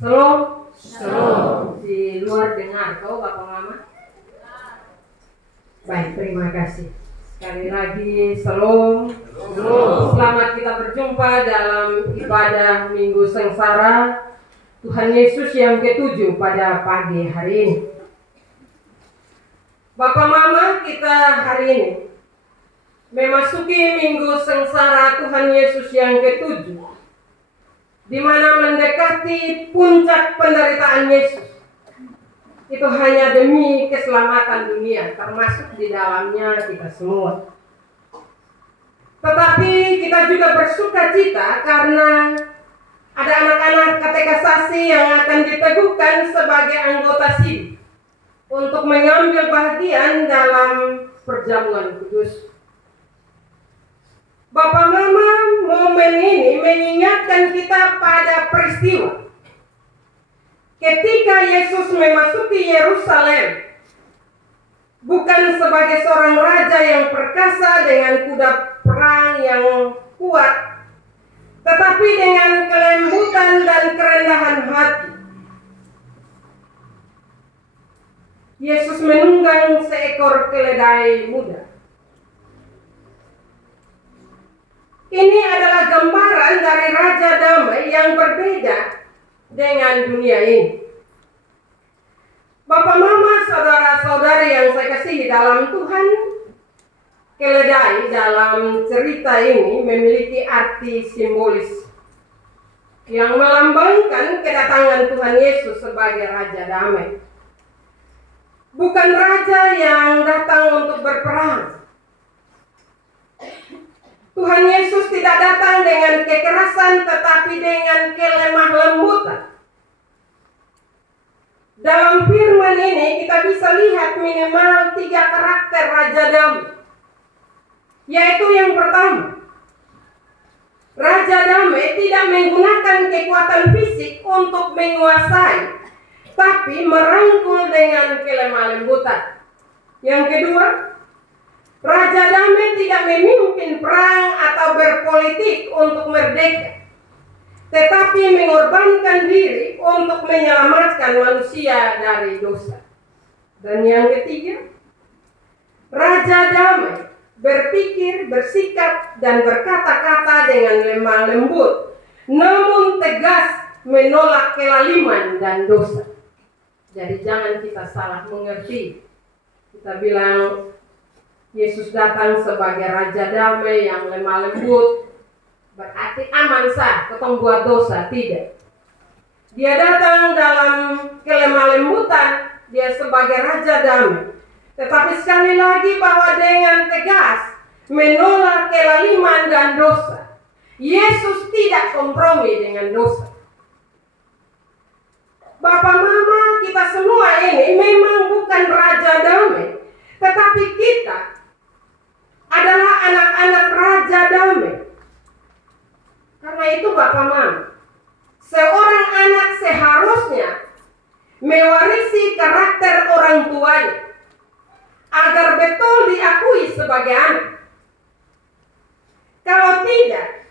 Shalom. Shalom. Di luar dengar kau Bapak Mama? Baik, terima kasih. Sekali lagi shalom. Shalom. Selamat kita berjumpa dalam ibadah Minggu Sengsara Tuhan Yesus yang ke-7 pada pagi hari ini. Bapak Mama, kita hari ini memasuki Minggu Sengsara Tuhan Yesus yang ke-7, di mana mendekati puncak penderitaan Yesus. Itu hanya demi keselamatan dunia, termasuk di dalamnya kita semua. Tetapi kita juga bersuka cita karena ada anak-anak katekisasi yang akan diteguhkan sebagai anggota SID untuk mengambil bagian dalam perjamuan kudus. Bapak Mama, momen ini mengingatkan kita pada peristiwa ketika Yesus memasuki Yerusalem, bukan sebagai seorang raja yang perkasa dengan kuda perang yang kuat, tetapi dengan kelembutan dan kerendahan hati. Yesus menunggang seekor keledai muda. Ini adalah gambaran dari Raja Damai yang berbeda dengan dunia ini. Bapak Mama, saudara-saudari yang saya kasihi dalam Tuhan, keledai dalam cerita ini memiliki arti simbolis yang melambangkan kedatangan Tuhan Yesus sebagai Raja Damai. Bukan raja yang datang untuk berperang. Tuhan Yesus tidak datang dengan kekerasan, tetapi dengan kelemah lembutan. Dalam firman ini kita bisa lihat minimal 3 karakter Raja Damai. Yaitu yang pertama, Raja Damai tidak menggunakan kekuatan fisik untuk menguasai, tapi merangkul dengan kelemah lembutan. Yang kedua, Raja Damai tidak memimpin perang atau berpolitik untuk merdeka, tetapi mengorbankan diri untuk menyelamatkan manusia dari dosa. Dan yang ketiga, Raja Damai berpikir, bersikap, dan berkata-kata dengan lemah lembut, namun tegas menolak kelaliman dan dosa. Jadi jangan kita salah mengerti. Kita bilang Yesus datang sebagai Raja Damai yang lemah lembut, berarti aman sah, ketong buat dosa. Tidak. Dia datang dalam kelemah lembutan, dia sebagai Raja Damai. Tetapi sekali lagi bahwa dengan tegas menolak kelaliman dan dosa. Yesus tidak kompromi dengan dosa. Bapak Mama, kita semua ini memang bukan Raja Damai, tetapi kita adalah anak-anak Raja Damai. Karena itu Bapak Mama, seorang anak seharusnya mewarisi karakter orang tuanya agar betul diakui sebagai anak. Kalau tidak,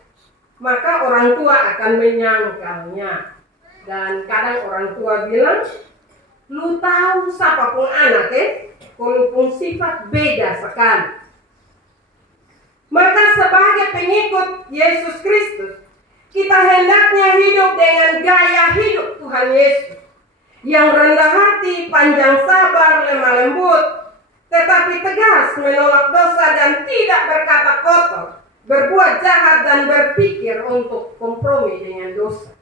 maka orang tua akan menyangkalnya. Dan kadang orang tua bilang, lu tahu siapapun anak walaupun sifat beda sekali. Maka sebagai pengikut Yesus Kristus, kita hendaknya hidup dengan gaya hidup Tuhan Yesus, yang rendah hati, panjang sabar, lemah lembut, tetapi tegas menolak dosa dan tidak berkata kotor, berbuat jahat dan berpikir untuk kompromi dengan dosa.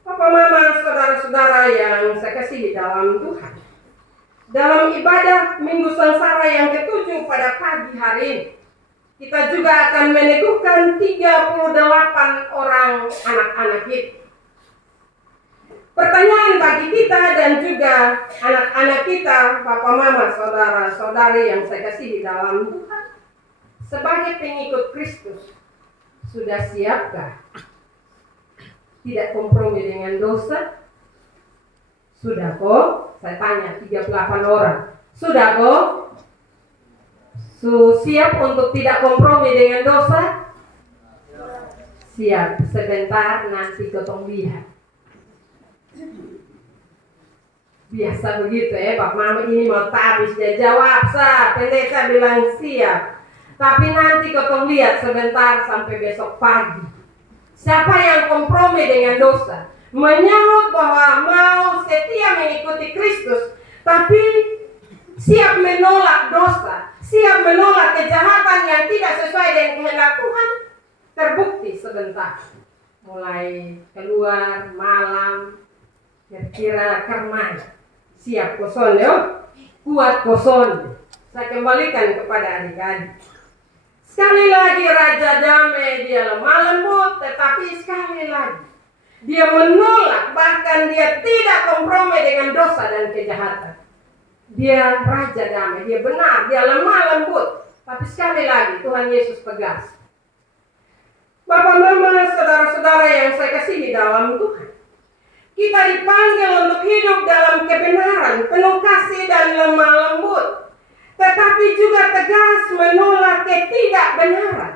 Bapak Mama, saudara-saudara yang saya kasihi dalam Tuhan, dalam ibadah Minggu Sengsara yang ke-7 pada pagi hari ini, kita juga akan meneguhkan 38 orang anak-anak kita. Pertanyaan bagi kita dan juga anak-anak kita, Bapak Mama, saudara-saudari yang saya kasihi dalam Tuhan, sebagai pengikut Kristus, sudah siapkah tidak kompromi dengan dosa? Sudah kok? Saya tanya 38 orang. Sudah kok? Siap untuk tidak kompromi dengan dosa? Siap. Sebentar nanti ketong lihat Biasa begitu Pak Mama ini mau habis, dia jawab sah, pendeta bilang siap. Tapi nanti kau lihat sebentar sampai besok pagi. Siapa yang kompromi dengan dosa, menyahut bahwa mau setia mengikuti Kristus, tapi siap menolak dosa, siap menolak kejahatan yang tidak sesuai dengan kehendak Tuhan, terbukti sebentar. Mulai keluar malam, kira-kira kermanya, siap koson kuat koson. Saya kembalikan kepada adik-adik. Sekali lagi Raja Damai, dia lemah lembut, tetapi sekali lagi dia menolak, bahkan dia tidak kompromi dengan dosa dan kejahatan. Dia Raja Damai, dia benar, dia lemah lembut, tapi sekali lagi Tuhan Yesus tegas. Bapak, Mama, saudara-saudara yang saya kasihi dalam Tuhan, kita dipanggil untuk hidup dalam kebenaran, penuh kasih dan lemah lembut, tetapi juga tegas menolak ketidakbenaran.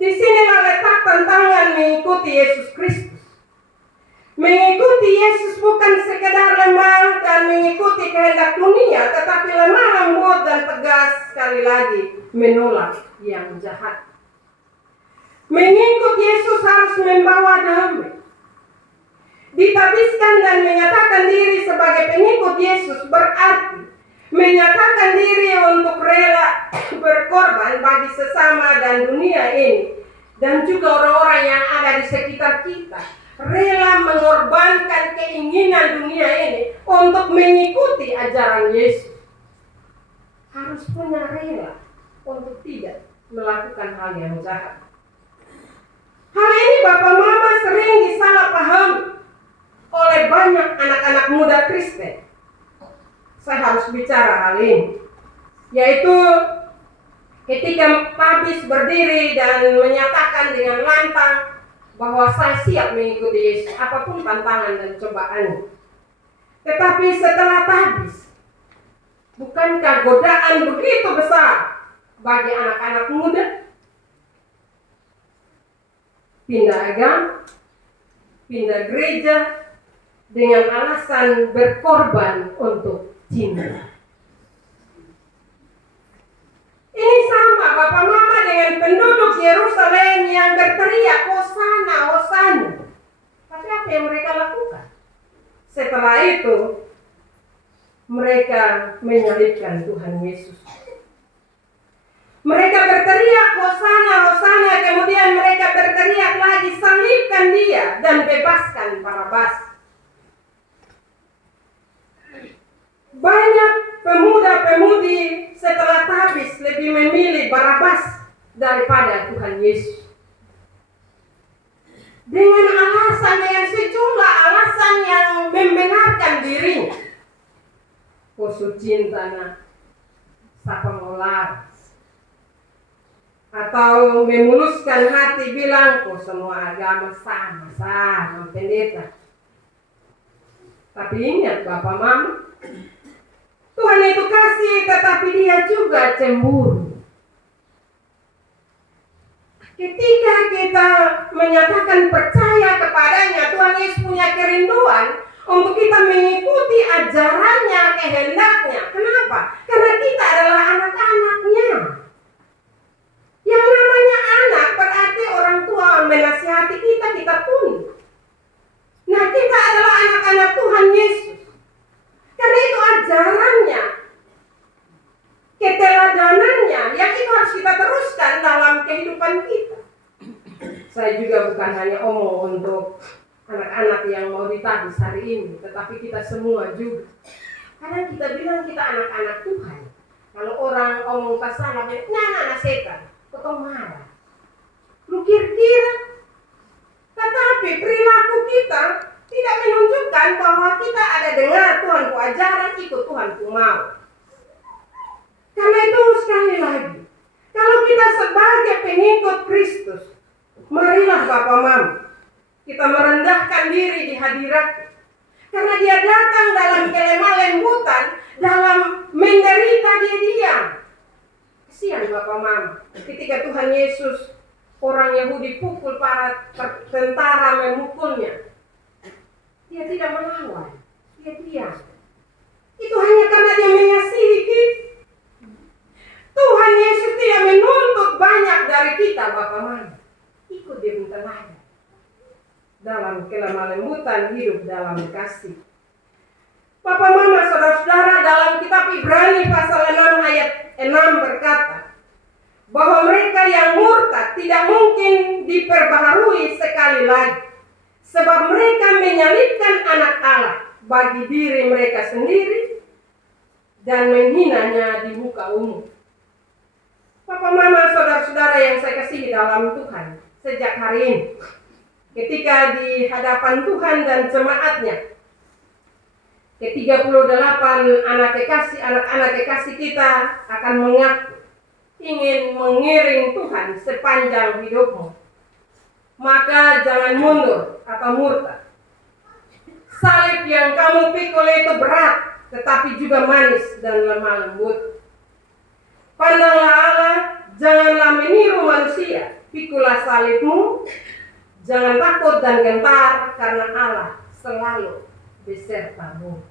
Di sinilah letak tantangan mengikuti Yesus Kristus. Mengikuti Yesus bukan sekedar lemah dan mengikuti kehendak dunia, tetapi lemah lembut dan tegas sekali lagi menolak yang jahat. Mengikut Yesus harus membawa damai. Ditabiskan dan menyatakan diri sebagai pengikut Yesus berarti menyatakan diri untuk rela berkorban bagi sesama dan dunia ini, dan juga orang-orang yang ada di sekitar kita. Rela mengorbankan keinginan dunia ini untuk mengikuti ajaran Yesus. Harus punya rela untuk tidak melakukan hal yang jahat. Hal ini Bapak Mama sering disalahpahami oleh banyak anak-anak muda Kristen. Saya harus bicara hal ini, yaitu ketika habis berdiri dan menyatakan dengan lantang bahwa saya siap mengikuti Yesus apapun tantangan dan cobaannya. Tetapi setelah habis, bukankah godaan begitu besar bagi anak-anak muda? Pindah agama, pindah gereja dengan alasan berkorban untuk cinta. Ini sama Bapak Mama dengan penduduk Yerusalem yang berteriak Hosana, Hosana. Tapi apa yang mereka lakukan? Setelah itu mereka menyalibkan Tuhan Yesus. Mereka berteriak Hosana, Hosana, kemudian mereka berteriak lagi, salibkan dia dan bebaskan Barabas. Banyak pemuda-pemudi setelah habis lebih memilih Barabas daripada Tuhan Yesus. Dengan sejumlah alasan yang membenarkan dirinya. Kosu cinta na, sapa molar. Atau memuluskan hati bilang, kok semua agama sama pendeta. Tapi ingat Bapak Mama, Tuhan itu kasih, tetapi dia juga cemburu. Ketika kita menyatakan percaya kepadanya, Tuhan Yesus punya kerinduan untuk kita mengikuti ajarannya, kehendaknya. Kenapa? Karena kita adalah anak-anaknya. Yang namanya anak berarti orang tua menasihati kita, kita tunduk. Nah, kita adalah anak-anak Tuhan Yesus. Karena itu ajarannya, keteladanannya, yang itu harus kita teruskan dalam kehidupan kita. Saya juga bukan hanya omong untuk anak-anak yang mau ditabis hari ini, tetapi kita semua juga. Karena kita bilang kita anak-anak Tuhan. Kalau orang omong kesana, anak setan, potong marah. Lu kira-kira. Tetapi perilaku kita tidak menunjukkan bahwa kita ada dengar Tuhan ku ajaran, ikut Tuhan ku mau. Karena itu sekali lagi, kalau kita sebagai pengikut Kristus, marilah Bapak Mama, kita merendahkan diri di hadirat. Karena dia datang dalam kelemah lembutan, dalam menderita dia diam. Kasihan Bapak Mama, ketika Tuhan Yesus, orang Yahudi pukul, para tentara memukulnya, dia tidak melawan, dia diam. dalam kelemah lembutan, hidup dalam kasih. Papa mama saudara-saudara, dalam kitab Ibrani pasal 6 ayat 6 berkata bahwa mereka yang murtad tidak mungkin diperbaharui sekali lagi, sebab mereka menyalibkan anak Allah bagi diri mereka sendiri dan menghinanya di muka umum. Papa mama saudara-saudara yang saya kasihi dalam Tuhan, sejak hari ini ketika di hadapan Tuhan dan jemaatnya, ke-38 anak-anak kekasih kita akan mengaku ingin mengiring Tuhan sepanjang hidupmu, maka jangan mundur atau murtad. Salib yang kamu pikul itu berat, tetapi juga manis dan lemah lembut. Pandanglah Allah, janganlah meniru manusia. Pikulah salibmu, jangan takut dan gentar, karena Allah selalu besertamu.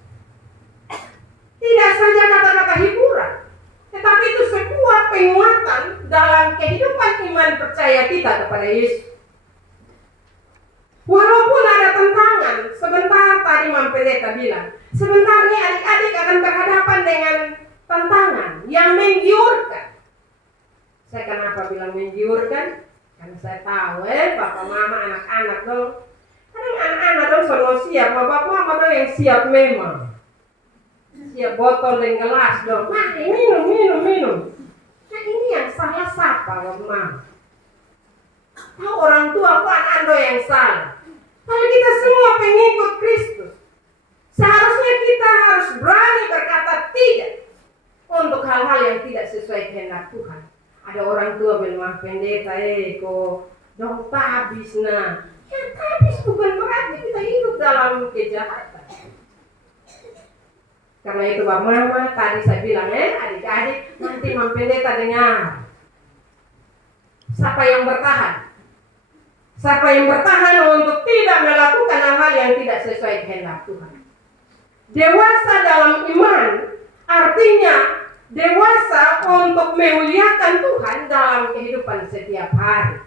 Tidak saja kata-kata hiburan, tetapi itu sebuah penguatan dalam kehidupan iman percaya kita kepada Yesus. Walaupun ada tantangan, sebentar tadi Pendeta bilang, sebentar ini adik-adik akan berhadapan dengan tantangan yang menggiurkan. Saya kenapa bilang menggiurkan? Karena saya tahu papa mama anak-anak dong. Kadang anak-anak dong selalu siap, bapak mama dong yang siap memang. Siap botol dan gelas dong. Mari minum. Nah ini yang salah siapa bapak mama? Tahu orang tua apa anak yang salah? Kalau kita semua pengikut Kristus, seharusnya kita harus berani berkata tidak untuk hal-hal yang tidak sesuai kehendak Tuhan. Ada orang tua bilang, pendeta, kok dong tabis nah. Ya tabis bukan berarti kita hidup dalam kejahatan. Karena itu Bapak Mama, tadi saya bilang adik-adik, nanti Pendeta dengar. Siapa yang bertahan? Siapa yang bertahan untuk tidak melakukan hal-hal yang tidak sesuai kehendak Tuhan? Dewasa dalam iman artinya dewasa untuk memuliakan Tuhan dalam kehidupan setiap hari.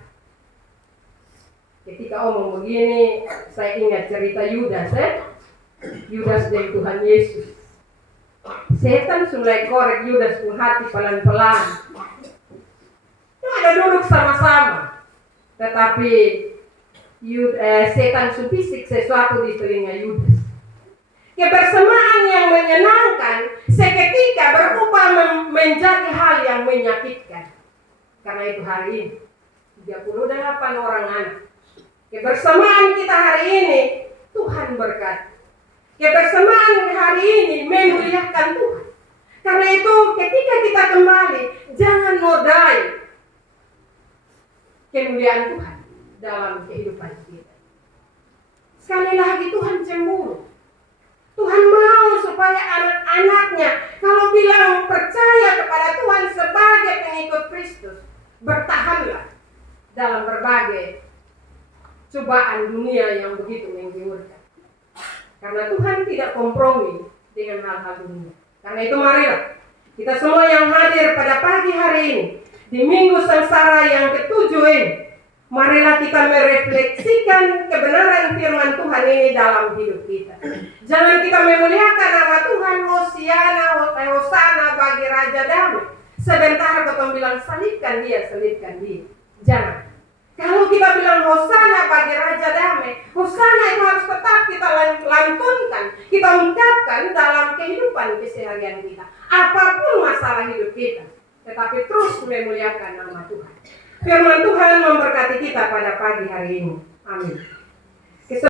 Ketika omong begini, saya ingat cerita Yudas, Yudas dan Tuhan Yesus. Setan mulai korek Yudas pun hati pelan-pelan. Ada duduk sama-sama, tetapi setan subisik sesuatu di telinga Yudas. Kebersamaan yang menyenangkan seketika berubah menjadi hal yang menyakitkan. Karena itu hari ini 38 orang anak. Kebersamaan kita hari ini Tuhan berkati. Kebersamaan hari ini memuliakan Tuhan. Karena itu ketika kita kembali, jangan nodai kemuliaan Tuhan dalam kehidupan kita. Sekali lagi Tuhan cemburu. Tuhan mau supaya anak-anaknya kalau bilang percaya kepada Tuhan sebagai pengikut Kristus, bertahanlah dalam berbagai cobaan dunia yang begitu menggiurkan. Karena Tuhan tidak kompromi dengan hal-hal dunia. Karena itu marilah kita semua yang hadir pada pagi hari ini di Minggu Sengsara yang ke-7 ini, marilah kita merefleksikan kebenaran firman Tuhan ini dalam hidup kita. Jangan kita memuliakan nama Tuhan, Hosana bagi Raja Damai. Sebentar kita bilang salibkan dia. Jangan. Kalau kita bilang Hosana bagi Raja Damai, Hosana itu harus tetap kita lantunkan, kita ungkapkan dalam kehidupan keseharian kita. Apapun masalah hidup kita, tetapi terus memuliakan nama Tuhan. Firman Tuhan memberkati kita pada pagi hari ini. Amin.